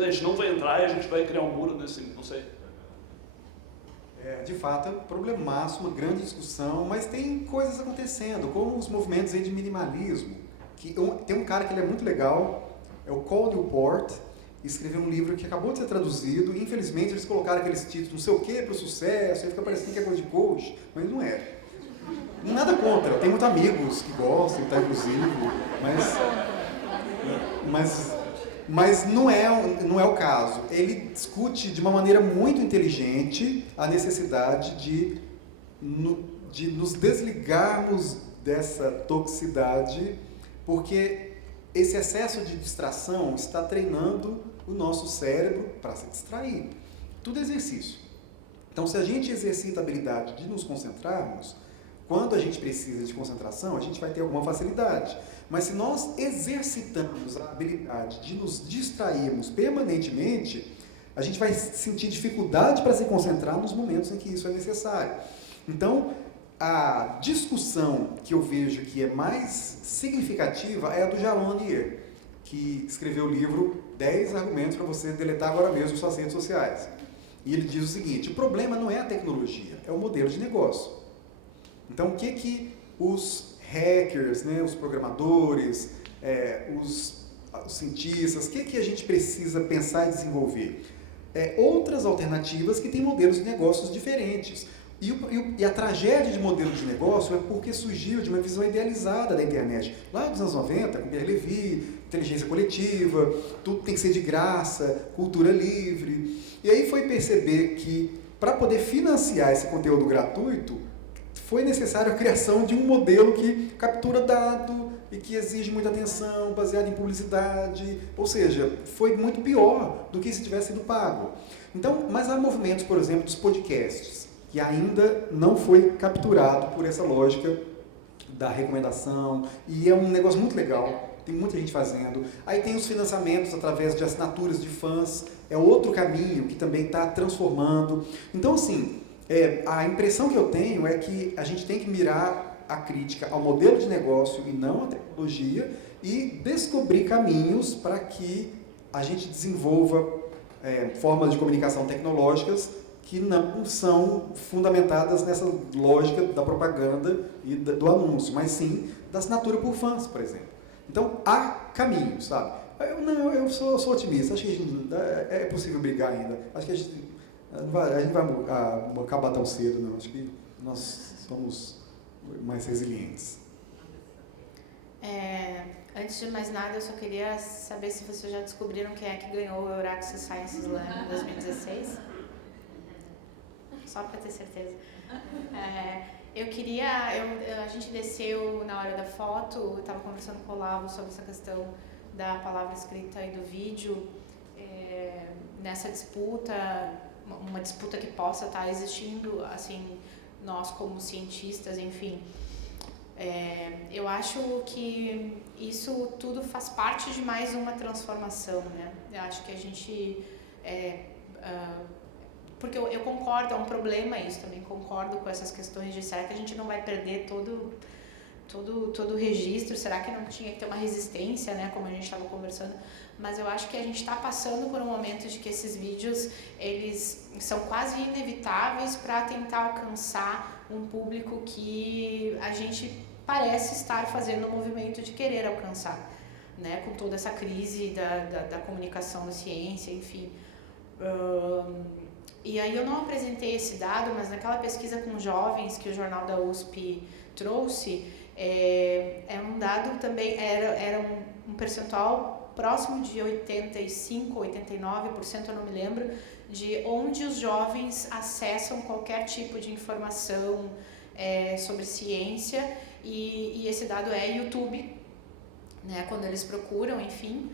a gente não vai entrar e a gente vai criar um muro nesse, não sei. De fato, é um problemaço, uma grande discussão, mas tem coisas acontecendo, como os movimentos aí de minimalismo. Tem um cara que ele é muito legal, é o Cal Newport, escreveu um livro que acabou de ser traduzido, e infelizmente eles colocaram aqueles títulos, não sei o que, para o sucesso, aí fica parecendo que é coisa de coach, mas não é. Nada contra, tem muitos amigos que gostam, tá, inclusive, mas não é o caso. Ele discute de uma maneira muito inteligente a necessidade de nos desligarmos dessa toxicidade, porque esse excesso de distração está treinando o nosso cérebro para se distrair. Tudo é exercício. Então, se a gente exercita a habilidade de nos concentrarmos, quando a gente precisa de concentração, a gente vai ter alguma facilidade. Mas se nós exercitamos a habilidade de nos distrairmos permanentemente, a gente vai sentir dificuldade para se concentrar nos momentos em que isso é necessário. Então, a discussão que eu vejo que é mais significativa é a do Jaron Lanier, que escreveu o livro 10 argumentos para você deletar agora mesmo suas redes sociais. E ele diz o seguinte: o problema não é a tecnologia, é o modelo de negócio. Então, o que os hackers, né, os programadores, os cientistas, o que a gente precisa pensar e desenvolver? Outras alternativas que têm modelos de negócios diferentes. E a tragédia de modelo de negócio é porque surgiu de uma visão idealizada da internet. Lá nos anos 90, com Pierre Levy, inteligência coletiva, tudo tem que ser de graça, cultura livre. E aí foi perceber que, para poder financiar esse conteúdo gratuito, foi necessária a criação de um modelo que captura dado e que exige muita atenção, baseado em publicidade, ou seja, foi muito pior do que se tivesse sido pago. Então, mas há movimentos, por exemplo, dos podcasts, que ainda não foi capturado por essa lógica da recomendação, e é um negócio muito legal, tem muita gente fazendo. Aí tem os financiamentos através de assinaturas de fãs, é outro caminho que também está transformando. Então, assim, a impressão que eu tenho é que a gente tem que mirar a crítica ao modelo de negócio e não à tecnologia e descobrir caminhos para que a gente desenvolva formas de comunicação tecnológicas que não são fundamentadas nessa lógica da propaganda e do anúncio, mas sim da assinatura por fãs, por exemplo. Então, há caminhos, sabe? Eu sou otimista, acho que é possível brigar ainda. Acho que a gente não vai acabar tão cedo, não. Acho que nós somos mais resilientes. Antes de mais nada, eu só queria saber se vocês já descobriram quem é que ganhou o Euraxis Science Slam em 2016. Só para ter certeza. A gente desceu na hora da foto, eu estava conversando com o Olavo sobre essa questão da palavra escrita e do vídeo, nessa disputa, uma disputa que possa estar existindo, assim, nós como cientistas, enfim. Eu acho que isso tudo faz parte de mais uma transformação, né? Eu acho que a gente... porque eu concordo, é um problema isso, também concordo com essas questões de será que a gente não vai perder todo o registro, será que não tinha que ter uma resistência, né, como a gente estava conversando, mas eu acho que a gente está passando por um momento de que esses vídeos, eles são quase inevitáveis para tentar alcançar um público que a gente parece estar fazendo um movimento de querer alcançar, né, com toda essa crise da comunicação da ciência, enfim. E aí eu não apresentei esse dado, mas naquela pesquisa com jovens que o Jornal da USP trouxe, um dado também, era um percentual próximo de 85%, 89%, eu não me lembro, de onde os jovens acessam qualquer tipo de informação sobre ciência, e esse dado é YouTube, né, quando eles procuram, enfim.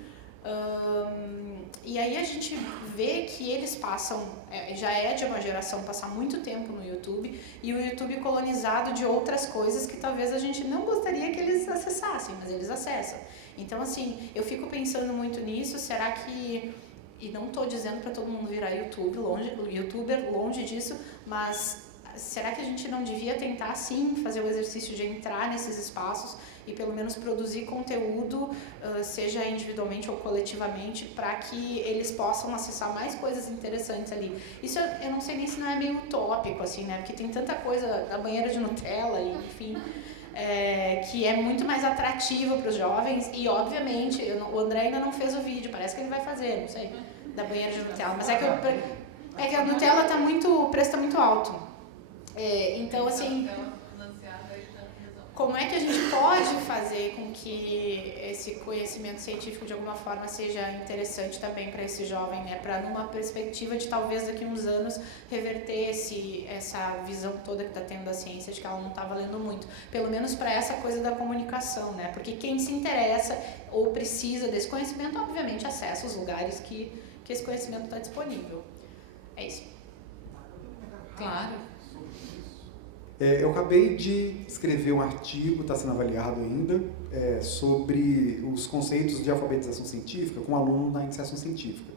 E aí a gente vê que eles passam, já é de uma geração passar muito tempo no YouTube, e o YouTube colonizado de outras coisas que talvez a gente não gostaria que eles acessassem, mas eles acessam. Então, assim, eu fico pensando muito nisso, será que... E não estou dizendo para todo mundo virar youtuber, longe disso, mas será que a gente não devia tentar, sim, fazer o exercício de entrar nesses espaços e pelo menos produzir conteúdo, seja individualmente ou coletivamente, para que eles possam acessar mais coisas interessantes ali. Isso eu não sei nem se não é meio utópico, assim, né? Porque tem tanta coisa da banheira de Nutella, enfim, que é muito mais atrativo para os jovens e, obviamente, o André ainda não fez o vídeo, parece que ele vai fazer, não sei, da banheira de Nutella, mas é que a Nutella o preço está muito alto. Então, assim, como é que a gente pode fazer com que esse conhecimento científico de alguma forma seja interessante também para esse jovem, né? Para numa perspectiva de talvez daqui a uns anos reverter essa visão toda que está tendo da ciência de que ela não está valendo muito, pelo menos para essa coisa da comunicação, né? Porque quem se interessa ou precisa desse conhecimento, obviamente acessa os lugares que esse conhecimento está disponível. É isso. Claro. Eu acabei de escrever um artigo, está sendo avaliado ainda, sobre os conceitos de alfabetização científica com aluno na iniciação científica.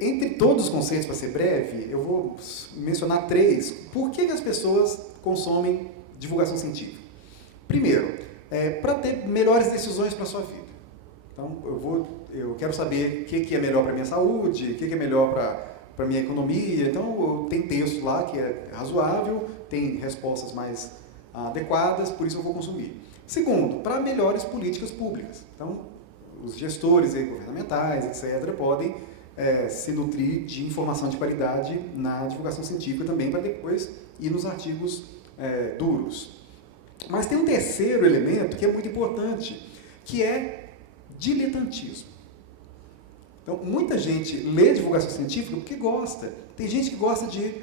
Entre todos os conceitos, para ser breve, eu vou mencionar 3. Por que as pessoas consomem divulgação científica? Primeiro, para ter melhores decisões para a sua vida. Então, eu quero saber o que é melhor para a minha saúde, o que é melhor para a minha economia. Então, tem texto lá que é razoável, tem respostas mais adequadas, por isso eu vou consumir. Segundo, para melhores políticas públicas. Então, os gestores governamentais, etc., podem se nutrir de informação de qualidade na divulgação científica também, para depois ir nos artigos duros. Mas tem um terceiro elemento que é muito importante, que é diletantismo. Então, muita gente lê divulgação científica porque gosta. Tem gente que gosta de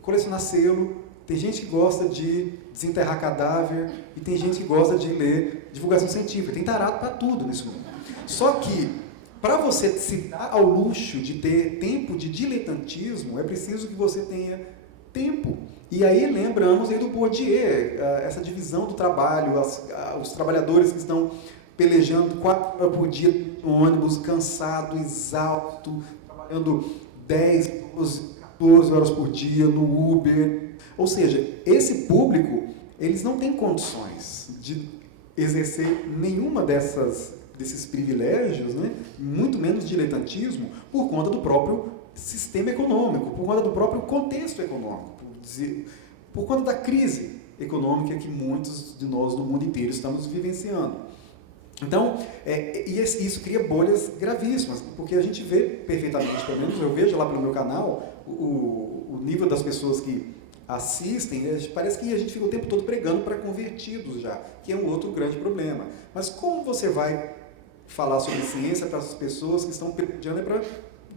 colecionar selo, tem gente que gosta de desenterrar cadáver, e tem gente que gosta de ler divulgação científica. Tem tarado para tudo nesse mundo. Só que, para você se dar ao luxo de ter tempo de diletantismo, é preciso que você tenha tempo. E aí lembramos aí do Bourdieu, essa divisão do trabalho, os trabalhadores que estão pelejando 4 horas por dia no ônibus, cansado, exausto, trabalhando 10, 12 horas por dia no Uber. Ou seja, esse público, eles não têm condições de exercer nenhuma desses privilégios, né? Muito menos diletantismo, por conta do próprio sistema econômico, por conta do próprio contexto econômico, por conta da crise econômica que muitos de nós no mundo inteiro estamos vivenciando. Então, isso cria bolhas gravíssimas, porque a gente vê perfeitamente, pelo menos eu vejo lá pelo meu canal, o nível das pessoas que assistem, parece que a gente fica o tempo todo pregando para convertidos já, que é um outro grande problema. Mas como você vai falar sobre ciência para as pessoas que estão pedindo para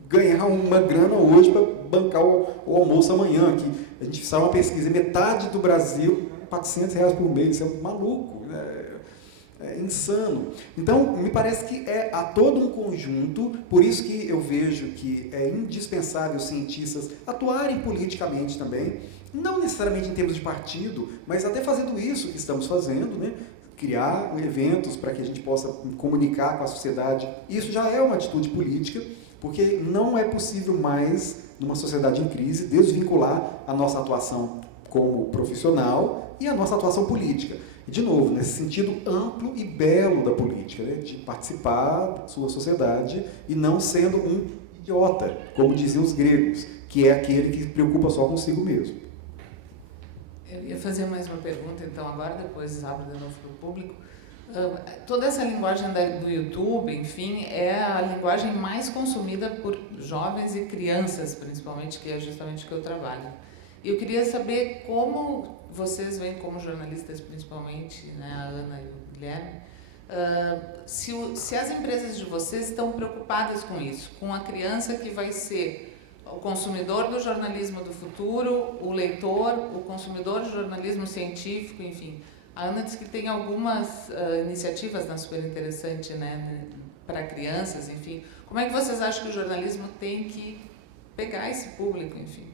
ganhar uma grana hoje para bancar o almoço amanhã? Que a gente faz uma pesquisa, metade do Brasil, R$400 por mês, isso é maluco, é insano. Então, me parece que há todo um conjunto, por isso que eu vejo que é indispensável os cientistas atuarem politicamente também, não necessariamente em termos de partido, mas até fazendo isso que estamos fazendo, né? Criar eventos para que a gente possa comunicar com a sociedade. Isso já é uma atitude política, porque não é possível mais, numa sociedade em crise, desvincular a nossa atuação como profissional e a nossa atuação política. E, de novo, nesse sentido amplo e belo da política, né? De participar da sua sociedade e não sendo um idiota, como diziam os gregos, que é aquele que se preocupa só consigo mesmo. Eu ia fazer mais uma pergunta, então, agora, depois abro de novo para o público. Toda essa linguagem do YouTube, enfim, é a linguagem mais consumida por jovens e crianças, principalmente, que é justamente o que eu trabalho. E eu queria saber como vocês veem, como jornalistas principalmente, né, a Ana e o Guilherme, se as empresas de vocês estão preocupadas com isso, com a criança que vai ser o consumidor do jornalismo do futuro, o leitor, o consumidor de jornalismo científico, enfim. A Ana disse que tem algumas iniciativas na Super Interessante, né, para crianças, enfim. Como é que vocês acham que o jornalismo tem que pegar esse público, enfim?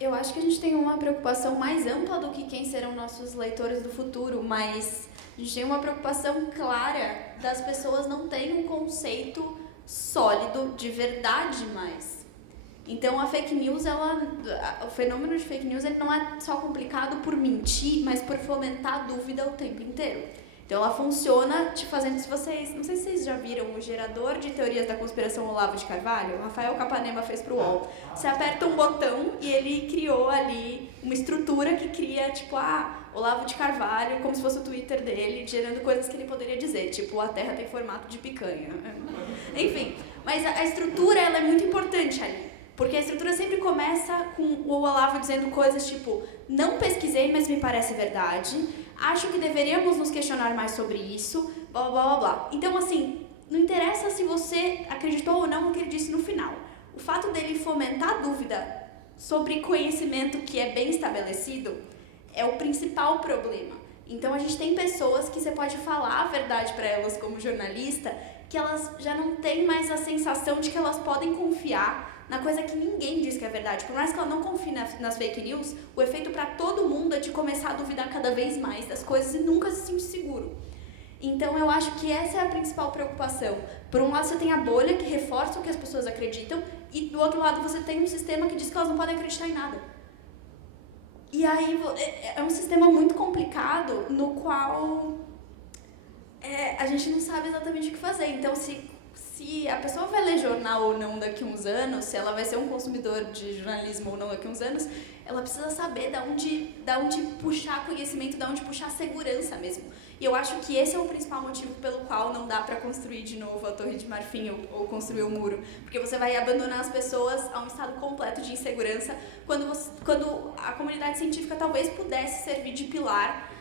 Eu acho que a gente tem uma preocupação mais ampla do que quem serão nossos leitores do futuro, mas a gente tem uma preocupação clara das pessoas não terem um conceito sólido de verdade mais. Então a fake news, o fenômeno de fake news, ele não é só complicado por mentir, mas por fomentar dúvida o tempo inteiro. Então ela funciona te fazendo, não sei se vocês já viram o gerador de teorias da conspiração Olavo de Carvalho, o Rafael Capanema fez pro UOL. Você aperta um botão e ele criou ali uma estrutura que cria, tipo, Olavo de Carvalho, como se fosse o Twitter dele, gerando coisas que ele poderia dizer, tipo, a Terra tem formato de picanha. Enfim, mas a estrutura, ela é muito importante ali. Porque a estrutura sempre começa com o Olavo dizendo coisas tipo, não pesquisei, mas me parece verdade, acho que deveríamos nos questionar mais sobre isso, blá, blá, blá, blá. Então, assim, não interessa se você acreditou ou não no que ele disse no final. O fato dele fomentar dúvida sobre conhecimento que é bem estabelecido é o principal problema. Então, a gente tem pessoas que você pode falar a verdade para elas como jornalista, que elas já não têm mais a sensação de que elas podem confiar na coisa que ninguém diz que é verdade. Por mais que ela não confie nas fake news, o efeito para todo mundo é de começar a duvidar cada vez mais das coisas e nunca se sentir seguro. Então eu acho que essa é a principal preocupação. Por um lado você tem a bolha que reforça o que as pessoas acreditam e do outro lado você tem um sistema que diz que elas não podem acreditar em nada. E aí é um sistema muito complicado no qual a gente não sabe exatamente o que fazer. Então se a pessoa vai ler jornal ou não daqui a uns anos, se ela vai ser um consumidor de jornalismo ou não daqui a uns anos, ela precisa saber da onde puxar conhecimento, da onde puxar segurança mesmo. E eu acho que esse é o principal motivo pelo qual não dá para construir de novo a Torre de Marfim ou construir o muro. Porque você vai abandonar as pessoas a um estado completo de insegurança quando a comunidade científica talvez pudesse servir de pilar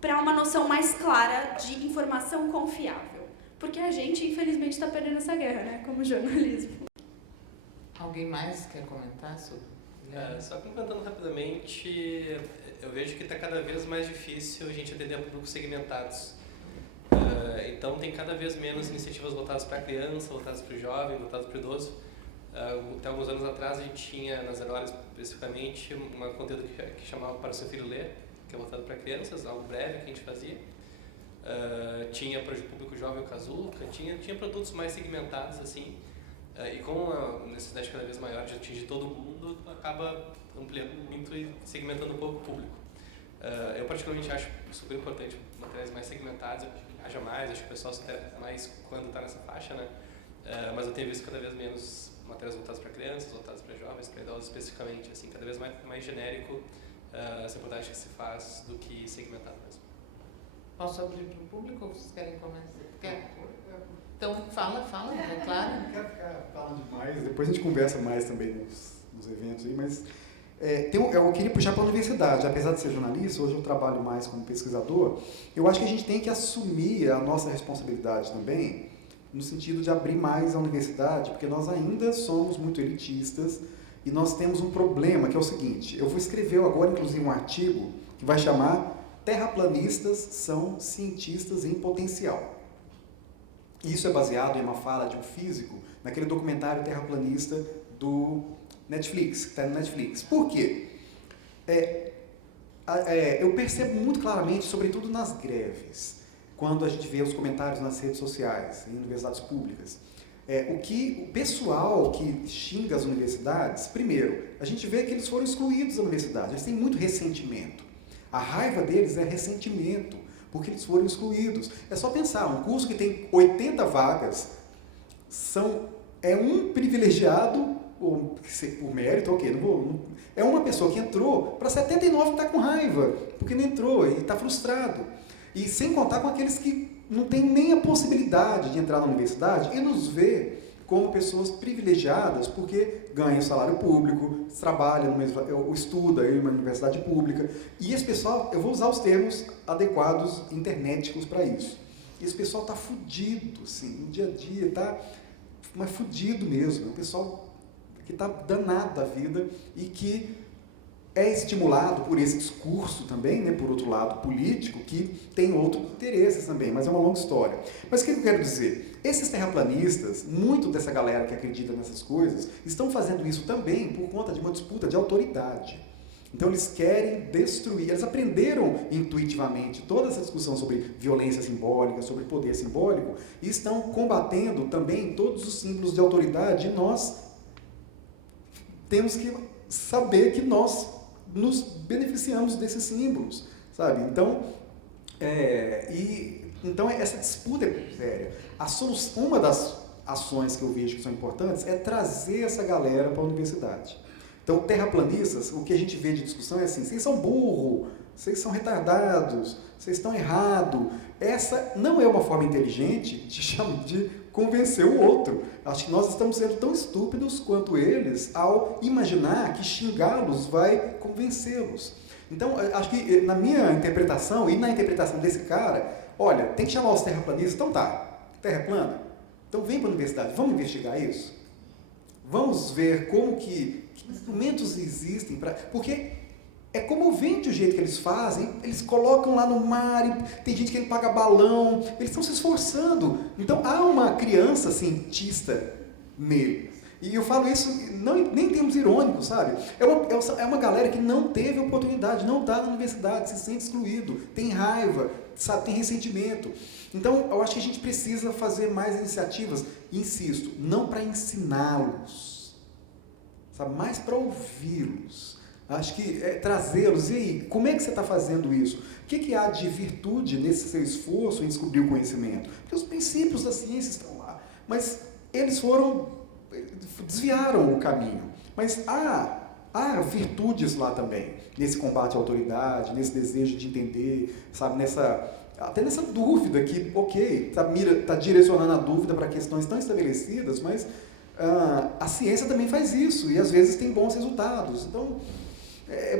para uma noção mais clara de informação confiável. Porque a gente, infelizmente, está perdendo essa guerra, né? Como jornalismo. Alguém mais quer comentar sobre? Só comentando rapidamente, eu vejo que está cada vez mais difícil a gente atender a públicos segmentados. Então, tem cada vez menos iniciativas voltadas para a criança, voltadas para o jovem, voltadas para o idoso. Até alguns anos atrás, a gente tinha, nas Areolas especificamente, um conteúdo que chamava Para o Seu Filho Ler, que é voltado para crianças, algo breve que a gente fazia. Tinha para o público jovem o Kazuca, tinha produtos mais segmentados assim, e com a necessidade cada vez maior de atingir todo mundo, acaba ampliando muito e segmentando um pouco o público. Eu particularmente acho super importante materiais mais segmentados, haja mais, acho que o pessoal se interessa mais quando está nessa faixa, né? Mas eu tenho visto cada vez menos materiais voltados para crianças, voltados para jovens, para idosos especificamente, assim, cada vez mais genérico essa abordagem que se faz do que segmentado mesmo. Posso abrir para o público ou vocês querem começar? Então, fala, é claro. Não quero ficar falando demais, depois a gente conversa mais também nos eventos aí, mas eu queria puxar para a universidade. Apesar de ser jornalista, hoje eu trabalho mais como pesquisador, eu acho que a gente tem que assumir a nossa responsabilidade também, no sentido de abrir mais a universidade, porque nós ainda somos muito elitistas e nós temos um problema, que é o seguinte, eu vou escrever agora, inclusive, um artigo que vai chamar Terraplanistas são cientistas em potencial. Isso é baseado em uma fala de um físico naquele documentário terraplanista do Netflix, que está no Netflix. Por quê? Eu percebo muito claramente, sobretudo nas greves, quando a gente vê os comentários nas redes sociais, em universidades públicas, o pessoal que xinga as universidades, primeiro, a gente vê que eles foram excluídos da universidade, eles têm muito ressentimento. A raiva deles é ressentimento, porque eles foram excluídos. É só pensar, um curso que tem 80 vagas, é um privilegiado, por mérito, é uma pessoa que entrou para 79 que está com raiva, porque não entrou e está frustrado. E sem contar com aqueles que não têm nem a possibilidade de entrar na universidade e nos vê como pessoas privilegiadas porque ganham salário público, trabalham, estuda em uma universidade pública. E esse pessoal, eu vou usar os termos adequados internéticos para isso. Esse pessoal está fudido, assim, no dia a dia, mas fudido mesmo. É um pessoal que está danado da vida e que é estimulado por esse discurso também, né, por outro lado, político, que tem outros interesses também, mas é uma longa história. Mas o que eu quero dizer? Esses terraplanistas, muito dessa galera que acredita nessas coisas, estão fazendo isso também por conta de uma disputa de autoridade. Então eles querem destruir, eles aprenderam intuitivamente toda essa discussão sobre violência simbólica, sobre poder simbólico, e estão combatendo também todos os símbolos de autoridade, e nós temos que saber que nós nos beneficiamos desses símbolos, sabe? Então, então essa disputa é séria. Uma das ações que eu vejo que são importantes é trazer essa galera para a universidade. Então, terraplanistas, o que a gente vê de discussão é assim, vocês são burros, vocês são retardados, vocês estão errados. Essa não é uma forma inteligente de convencer o outro. Acho que nós estamos sendo tão estúpidos quanto eles ao imaginar que xingá-los vai convencê-los. Então, acho que na minha interpretação e na interpretação desse cara, olha, tem que chamar os terraplanistas, então tá, terra plana, então vem para a universidade, vamos investigar isso? Vamos ver como que instrumentos existem para... Porque é comovente o jeito que eles fazem, eles colocam lá no mar, e tem gente que paga balão, eles estão se esforçando. Então há uma criança cientista nele. E eu falo isso nem em termos irônicos, sabe? É uma galera que não teve oportunidade, não está na universidade, se sente excluído, tem raiva, sabe, tem ressentimento. Então eu acho que a gente precisa fazer mais iniciativas, insisto, não para ensiná-los, sabe, mais para ouvi-los. Acho que trazê-los, e aí, como é que você está fazendo isso? O que há de virtude nesse seu esforço em descobrir o conhecimento? Porque os princípios da ciência estão lá, mas eles desviaram o caminho. Mas há virtudes lá também, nesse combate à autoridade, nesse desejo de entender, sabe, até nessa dúvida que, ok, está direcionando a dúvida para questões tão estabelecidas, mas a ciência também faz isso, e às vezes tem bons resultados. Então,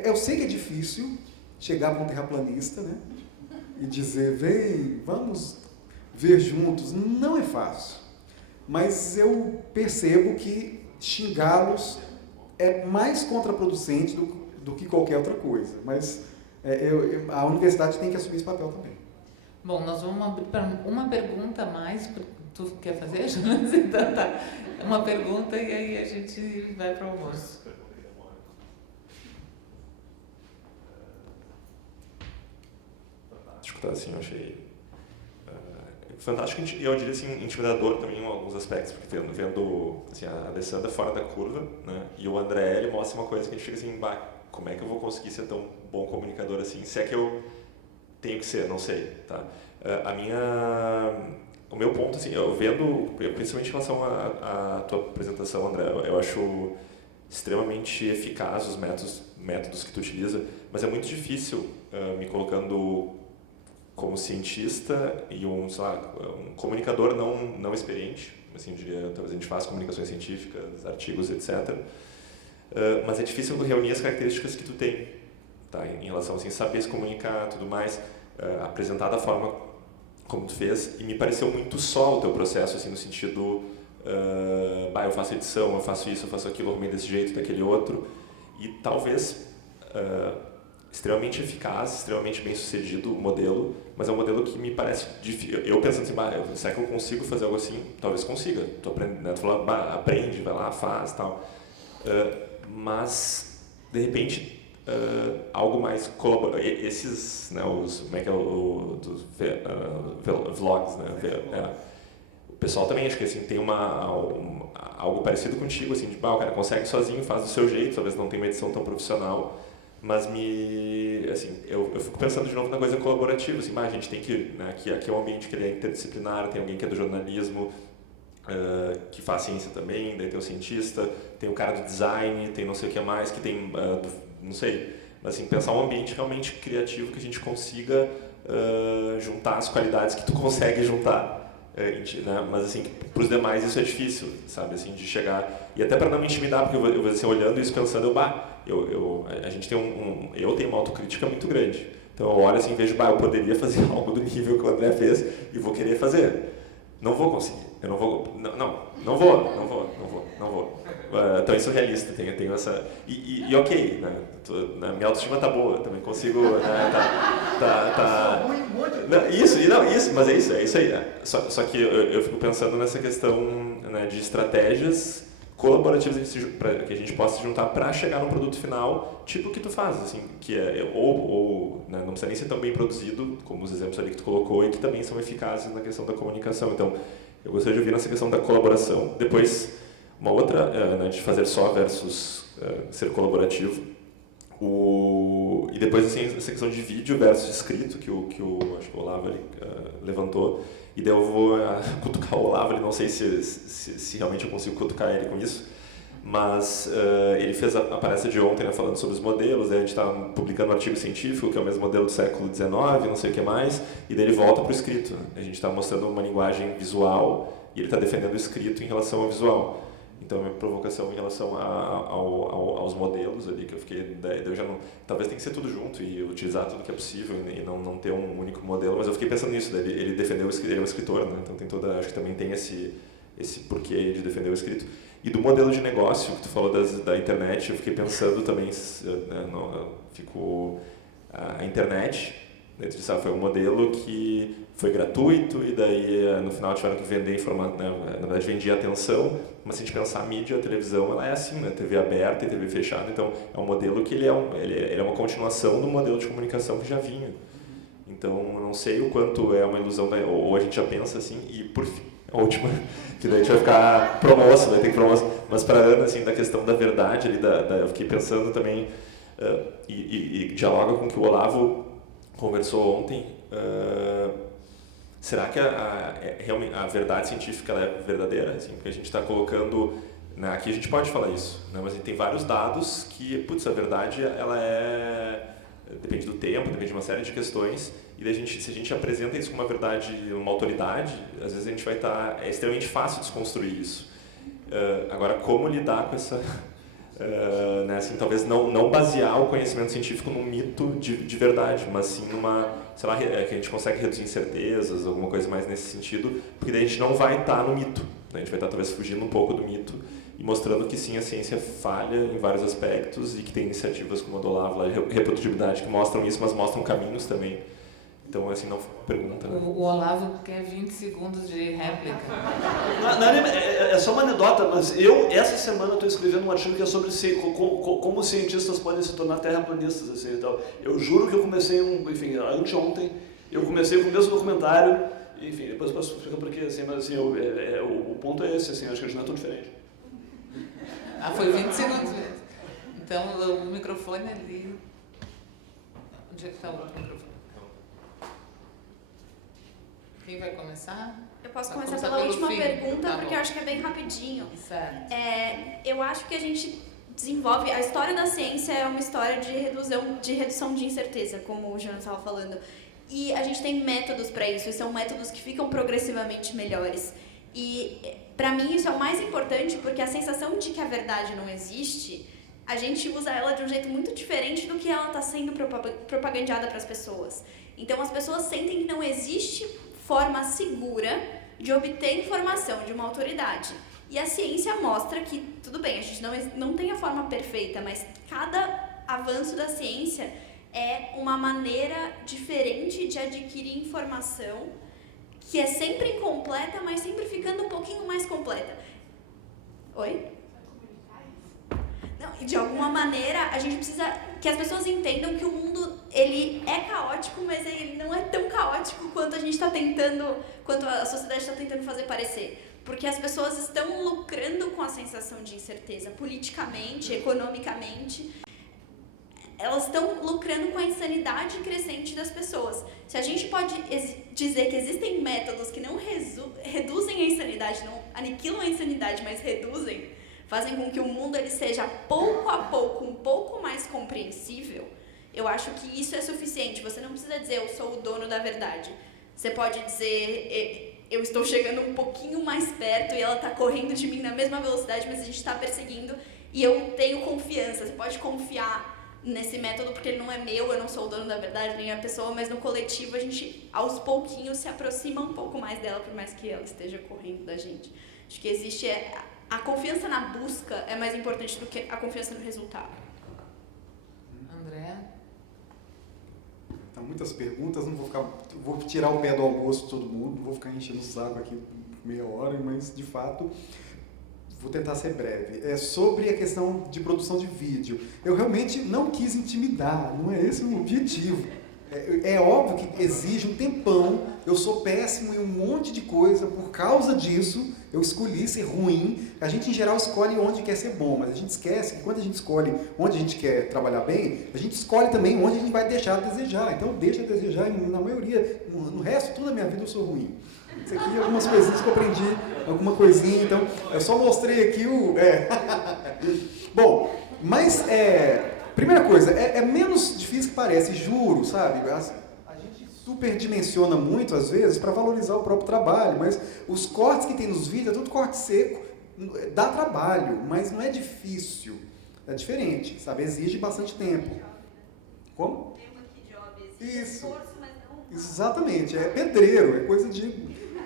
eu sei que é difícil chegar para um terraplanista, né, e dizer, vem, vamos ver juntos. Não é fácil, mas eu percebo que xingá-los é mais contraproducente do que qualquer outra coisa. Mas a universidade tem que assumir esse papel também. Bom, nós vamos abrir para uma pergunta a mais. Tu quer fazer, Jonas? Então tá. Uma pergunta e aí a gente vai para o almoço. Fantástico, tá? Assim, eu achei fantástico e eu diria assim, intimidador também em alguns aspectos, porque vendo assim, a Alessandra fora da curva, né, e o André, ele mostra uma coisa que a gente fica assim, como é que eu vou conseguir ser tão bom comunicador assim? Se é que eu tenho que ser, não sei, tá? O meu ponto, assim, eu vendo, principalmente em relação à tua apresentação, André, eu acho extremamente eficaz os métodos que tu utiliza, mas é muito difícil, me colocando como cientista e um comunicador não experiente, assim, talvez a gente faça comunicações científicas, artigos, etc. Mas é difícil reunir as características que tu tem, tá? Em relação a assim, saber se comunicar, tudo mais, apresentar da forma como tu fez, e me pareceu muito só o teu processo, assim, no sentido, eu faço edição, eu faço isso, eu faço aquilo, eu arrumei desse jeito, daquele outro, e talvez extremamente eficaz, extremamente bem sucedido o modelo, mas é um modelo que me parece difícil. Eu pensando assim, será que eu consigo fazer algo assim? Talvez consiga. Tu aprende, né? Tu falou, aprende, vai lá, faz, tal. Mas de repente algo mais colaborativo. Esses, né, como é que é dos vlogs, né? O pessoal também acho que assim tem algo parecido contigo, assim, o cara consegue sozinho, faz do seu jeito, talvez não tenha uma edição tão profissional. Mas eu fico pensando de novo na coisa colaborativa, assim, a gente tem que, né, aqui é um ambiente que ele é interdisciplinar, tem alguém que é do jornalismo, que faz ciência também, daí tem o cientista, tem o cara do design, tem não sei o que mais, que tem, não sei, mas assim, pensar um ambiente realmente criativo que a gente consiga juntar as qualidades que tu consegue juntar, né, mas assim, para os demais isso é difícil, sabe, assim, de chegar, e até para não me intimidar, porque eu assim, olhando isso, pensando, a gente tem eu tenho uma autocrítica muito grande. Então eu olho assim e vejo, eu poderia fazer algo do nível que o André fez e vou querer fazer. Não vou conseguir. Eu não vou. Não vou. Então isso é realista. Tenho essa. E ok, né? Minha autoestima tá boa, também consigo. Né? Isso, mas é isso aí. Né? Só que eu fico pensando nessa questão, né, de estratégias colaborativas para que a gente possa se juntar para chegar no produto final, tipo o que tu faz, assim, que é né, não precisa nem ser tão bem produzido, como os exemplos ali que tu colocou, e que também são eficazes na questão da comunicação. Então, eu gostaria de ouvir nessa questão da colaboração. Depois, uma outra, né, de fazer só versus ser colaborativo. E depois, assim, essa questão de vídeo versus escrito, que acho que o Olavo ali, levantou. E daí eu vou cutucar o Olavo, não sei se realmente eu consigo cutucar ele com isso, mas ele fez a palestra de ontem, né, falando sobre os modelos, aí a gente está publicando um artigo científico, que é o mesmo modelo do século XIX, não sei o que mais, e daí ele volta para o escrito. A gente está mostrando uma linguagem visual e ele está defendendo o escrito em relação ao visual. Então, a minha provocação em relação aos modelos ali, que eu fiquei, daí eu já não, talvez tenha que ser tudo junto e utilizar tudo que é possível e não ter um único modelo, mas eu fiquei pensando nisso, ele defendeu o escrito, ele é um escritor, né? Então tem acho que também tem esse porquê de defender o escrito. E do modelo de negócio, que tu falou da internet, eu fiquei pensando também, a internet, dentro disso, foi um modelo que foi gratuito e daí no final tiveram que vender informação, né? Na verdade vendia atenção, mas se a gente pensar a mídia, a televisão, ela é assim, né? TV aberta e TV fechada, então é um modelo que ele é uma continuação do modelo de comunicação que já vinha. Então eu não sei o quanto é uma ilusão, ou a gente já pensa assim, e por fim, a última, que daí a gente vai ficar promosso, vai ter que promosso, mas para a Ana, assim, da questão da verdade, ali, eu fiquei pensando também, e dialoga com o que o Olavo conversou ontem, será que realmente a verdade científica ela é verdadeira? Assim, porque a gente está colocando, né, aqui a gente pode falar isso, né, mas tem vários dados que, a verdade ela depende do tempo, depende de uma série de questões, e daí se a gente apresenta isso como uma verdade, uma autoridade, às vezes a gente vai é extremamente fácil desconstruir isso. Agora, como lidar com essa... né, assim, talvez não basear o conhecimento científico num mito de verdade, mas sim numa, sei lá, que a gente consegue reduzir incertezas, alguma coisa mais nesse sentido, porque daí a gente não vai estar no mito, né? A gente vai estar talvez fugindo um pouco do mito e mostrando que sim, a ciência falha em vários aspectos e que tem iniciativas como a do Olavo, lá, de reprodutibilidade, que mostram isso, mas mostram caminhos também. Então, assim, não pergunta. Né? O Olavo quer 20 segundos de réplica. É só uma anedota, mas essa semana, estou escrevendo um artigo que é sobre como os cientistas podem se tornar terraplanistas. Assim, e tal. Eu juro que eu comecei, anteontem, eu comecei com o mesmo documentário, enfim, depois eu posso explicar por quê, assim, mas assim, o ponto é esse, assim, acho que a gente não é tão diferente. Foi 20 segundos mesmo. Então, o microfone ali... Onde é que está o outro microfone? Quem vai começar? Eu posso Vai começar começar pela pelo última fim. pergunta, Tá porque bom. eu acho que é bem rapidinho. Certo. Eu acho que a gente desenvolve... A história da ciência é uma história de redução de incerteza, como o Jonas estava falando. E a gente tem métodos para isso, e são métodos que ficam progressivamente melhores. E, para mim, isso é o mais importante, porque a sensação de que a verdade não existe, a gente usa ela de um jeito muito diferente do que ela está sendo propagandeada para as pessoas. Então, as pessoas sentem que não existe forma segura de obter informação de uma autoridade. E a ciência mostra que, tudo bem, a gente não tem a forma perfeita, mas cada avanço da ciência é uma maneira diferente de adquirir informação, que é sempre incompleta, mas sempre ficando um pouquinho mais completa. Oi? Não, e de alguma maneira, a gente precisa que as pessoas entendam que o mundo, ele é caótico, mas ele não é tão caótico quanto a gente está tentando, quanto a sociedade está tentando fazer parecer. Porque as pessoas estão lucrando com a sensação de incerteza, politicamente, economicamente. Elas estão lucrando com a insanidade crescente das pessoas. Se a gente pode dizer que existem métodos que não reduzem a insanidade, não aniquilam a insanidade, mas reduzem, fazem com que o mundo ele seja pouco a pouco um pouco mais compreensível, eu acho que isso é suficiente. Você não precisa dizer eu sou o dono da verdade. Você pode dizer eu estou chegando um pouquinho mais perto e ela está correndo de mim na mesma velocidade, mas a gente está perseguindo e eu tenho confiança. Você pode confiar nesse método porque ele não é meu, eu não sou o dono da verdade, nem a pessoa, mas no coletivo a gente aos pouquinhos se aproxima um pouco mais dela, por mais que ela esteja correndo da gente. Acho que existe a confiança na busca é mais importante do que a confiança no resultado. André? Tá muitas perguntas, vou tirar o pé do almoço de todo mundo, não vou ficar enchendo o saco aqui por meia hora, mas de fato vou tentar ser breve. É sobre a questão de produção de vídeo. Eu realmente não quis intimidar, não é esse o objetivo. É óbvio que exige um tempão, eu sou péssimo em um monte de coisa, por causa disso eu escolhi ser ruim. A gente em geral escolhe onde quer ser bom, mas a gente esquece que quando a gente escolhe onde a gente quer trabalhar bem, a gente escolhe também onde a gente vai deixar a desejar. Então eu deixo a desejar na maioria, no resto toda a minha vida eu sou ruim. Isso aqui algumas coisinhas que eu aprendi, alguma coisinha, então eu só mostrei aqui o... Bom, mas primeira coisa, é menos difícil que parece, juro, sabe? A gente superdimensiona muito, às vezes, para valorizar o próprio trabalho, mas os cortes que tem nos vídeos é tudo corte seco, dá trabalho, mas não é difícil, é diferente, sabe? Exige bastante tempo. Como? Isso. Exatamente, é pedreiro, é coisa de...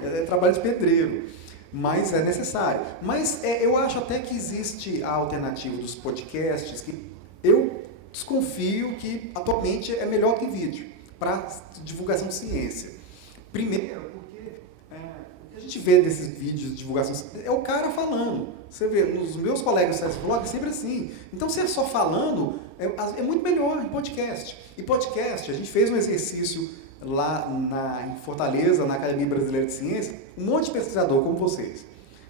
é trabalho de pedreiro, mas é necessário. Mas eu acho até que existe a alternativa dos podcasts, que eu desconfio que atualmente é melhor que vídeo para divulgação de ciência. Primeiro, porque o que a gente vê desses vídeos de divulgação de ciência é o cara falando. Você vê, nos meus colegas do Vlog é sempre assim. Então, se é só falando, é muito melhor em podcast. E podcast, a gente fez um exercício lá em Fortaleza, na Academia Brasileira de Ciência, um monte de pesquisador como vocês.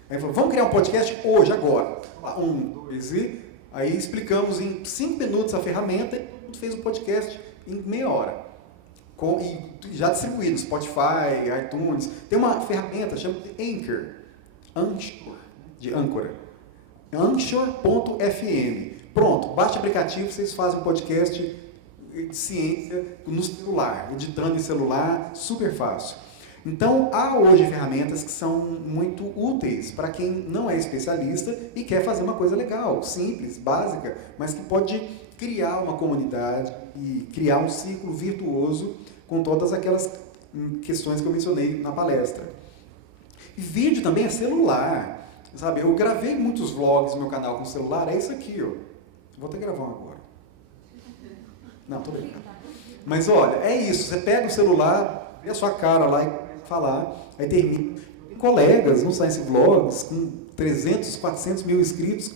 Aí falou, vamos criar um podcast hoje, agora. 1, 2 e... Aí explicamos em 5 minutos a ferramenta e todo mundo fez um podcast em meia hora. E já distribuído, Spotify, iTunes. Tem uma ferramenta chamada Anchor, de âncora. Anchor.fm. Pronto, baixa o aplicativo, vocês fazem um podcast de ciência no celular, editando em celular, super fácil. Então, há hoje ferramentas que são muito úteis para quem não é especialista e quer fazer uma coisa legal, simples, básica, mas que pode criar uma comunidade e criar um círculo virtuoso com todas aquelas questões que eu mencionei na palestra. E vídeo também é celular, sabe? Eu gravei muitos vlogs no meu canal com celular, é isso aqui, ó. Vou até gravar um agora. Não, tô brincando. Mas olha, é isso, você pega o celular, vê a sua cara lá e falar, aí termina. Tem colegas no Science Vlogs com 300, 400 mil inscritos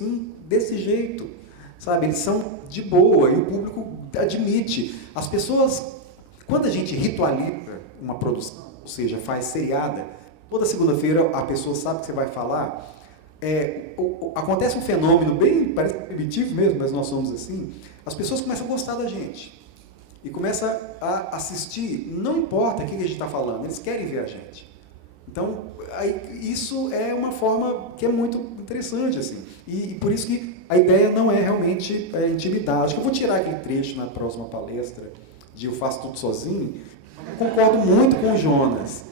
desse jeito, sabe? Eles são de boa e o público admite. As pessoas, quando a gente ritualiza uma produção, ou seja, faz seriada, toda segunda-feira a pessoa sabe que você vai falar, acontece um fenômeno bem, parece primitivo mesmo, mas nós somos assim, as pessoas começam a gostar da gente. E começa a assistir, não importa o que a gente está falando, eles querem ver a gente. Então, isso é uma forma que é muito interessante, assim. E por isso que a ideia não é realmente intimidar. Acho que eu vou tirar aquele trecho na próxima palestra de Eu Faço Tudo Sozinho. Eu concordo muito com o Jonas.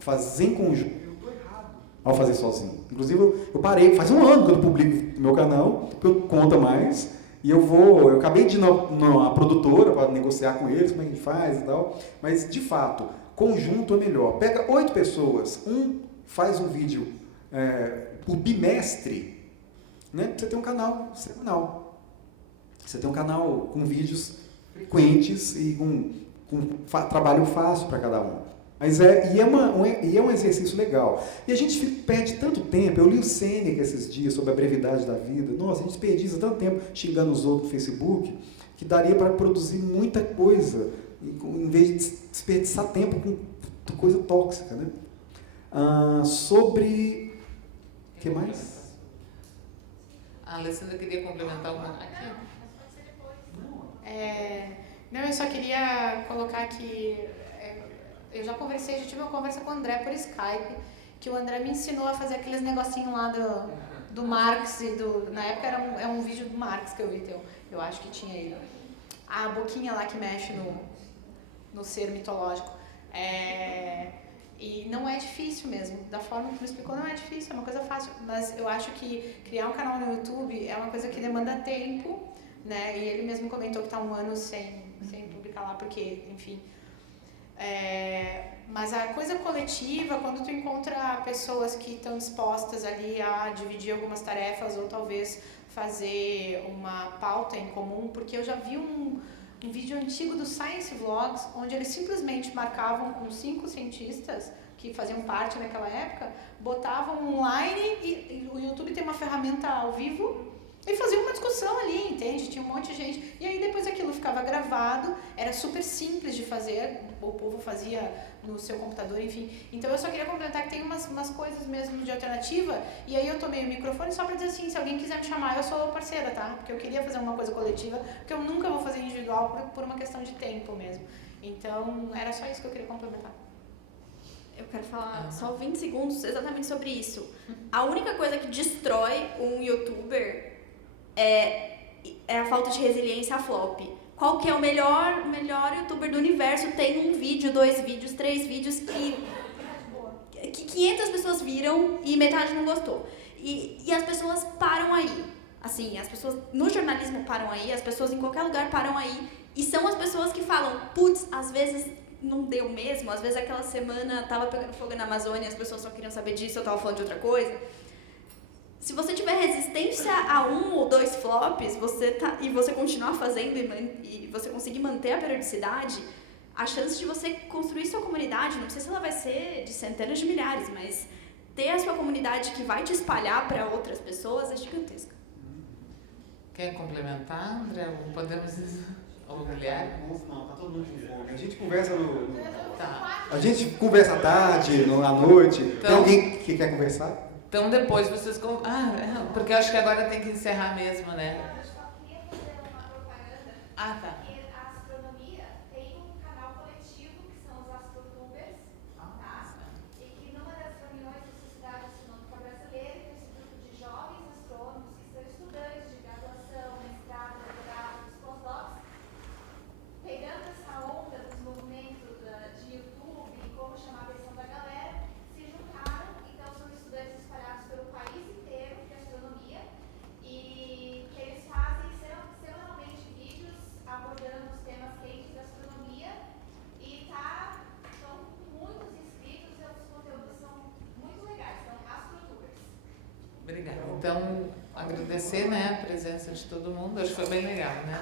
Fazer em conjunto, eu estou errado ao fazer sozinho. Inclusive, eu parei, faz um ano que eu publico no meu canal, porque eu conto mais. E eu acabei de ir numa produtora para negociar com eles, como é que faz e tal. Mas, de fato, conjunto é melhor. Pega 8 pessoas, faz um vídeo por bimestre, né? Você tem um canal semanal. Você tem um canal com vídeos frequentes e com trabalho fácil para cada um. Mas é um exercício legal. E a gente perde tanto tempo. Eu li o Sêneca esses dias sobre a brevidade da vida. Nossa, a gente desperdiça tanto tempo xingando os outros no Facebook que daria para produzir muita coisa em vez de desperdiçar tempo com coisa tóxica, né? Sobre... O que mais? A Alessandra queria complementar alguma coisa. Não, eu só queria colocar que eu já tive uma conversa com o André por Skype, que o André me ensinou a fazer aqueles negocinhos lá do Marx, na época era um vídeo do Marx que eu vi, eu acho que tinha aí a boquinha lá que mexe no ser mitológico. E não é difícil mesmo, da forma que tu explicou, não é difícil, é uma coisa fácil, mas eu acho que criar um canal no YouTube é uma coisa que demanda tempo, né? E ele mesmo comentou que está 1 ano sem publicar lá, porque, enfim... mas a coisa coletiva, quando tu encontra pessoas que estão dispostas ali a dividir algumas tarefas ou talvez fazer uma pauta em comum, porque eu já vi um vídeo antigo do Science Vlogs, onde eles simplesmente marcavam com 5 cientistas que faziam parte naquela época, botavam online e o YouTube tem uma ferramenta ao vivo e faziam uma discussão ali, entende? Tinha um monte de gente. E aí depois aquilo ficava gravado, era super simples de fazer, o povo fazia no seu computador, enfim. Então eu só queria complementar que tem umas coisas mesmo de alternativa, e aí eu tomei o microfone só pra dizer assim, se alguém quiser me chamar, eu sou parceira, tá? Porque eu queria fazer uma coisa coletiva, porque eu nunca vou fazer individual por uma questão de tempo mesmo. Então, era só isso que eu queria complementar. Eu quero falar só 20 segundos exatamente sobre isso. A única coisa que destrói um youtuber é a falta de resiliência a flop. Qual que é o melhor youtuber do universo? Tem um vídeo, 2 vídeos, 3 vídeos que 500 pessoas viram e metade não gostou. E as pessoas param aí. Assim, as pessoas no jornalismo param aí, as pessoas em qualquer lugar param aí. E são as pessoas que falam, putz, às vezes não deu mesmo, às vezes aquela semana tava pegando fogo na Amazônia, as pessoas só queriam saber disso, eu tava falando de outra coisa. Se você tiver resistência a 1 ou 2 flops, e você continuar fazendo e você conseguir manter a periodicidade, a chance de você construir sua comunidade, não sei se ela vai ser de centenas de milhares, mas ter a sua comunidade que vai te espalhar para outras pessoas é gigantesca. Quer complementar, André? Ou podemos... Ou Guilherme? Não, tá todo mundo com fome. A gente conversa Tá. A gente conversa à tarde, à noite. Então, tem alguém que quer conversar? Então depois vocês... porque eu acho que agora tem que encerrar mesmo, né? Eu só queria fazer uma propaganda. Ah, tá. Porque a astronomia tem um canal coletivo, que são os astrotubers, tá? E que numa das reuniões da Sociedade Astronômica Brasileira, que é esse grupo de jovens astrônomos que são estudantes de graduação, mestrado, doutorado, pós-docs, pegando essa onda dos movimentos de YouTube e como chamar a atenção da galera, se juntaram, então são estudantes espalhados pelo país inteiro de astronomia e que eles fazem semanalmente vídeos abordando os temas quentes da astronomia e estão com muitos inscritos e os conteúdos são muito legais, são astrotubers. Obrigada. Então, agradecer, né, a presença de todo mundo. Acho que foi bem legal, né?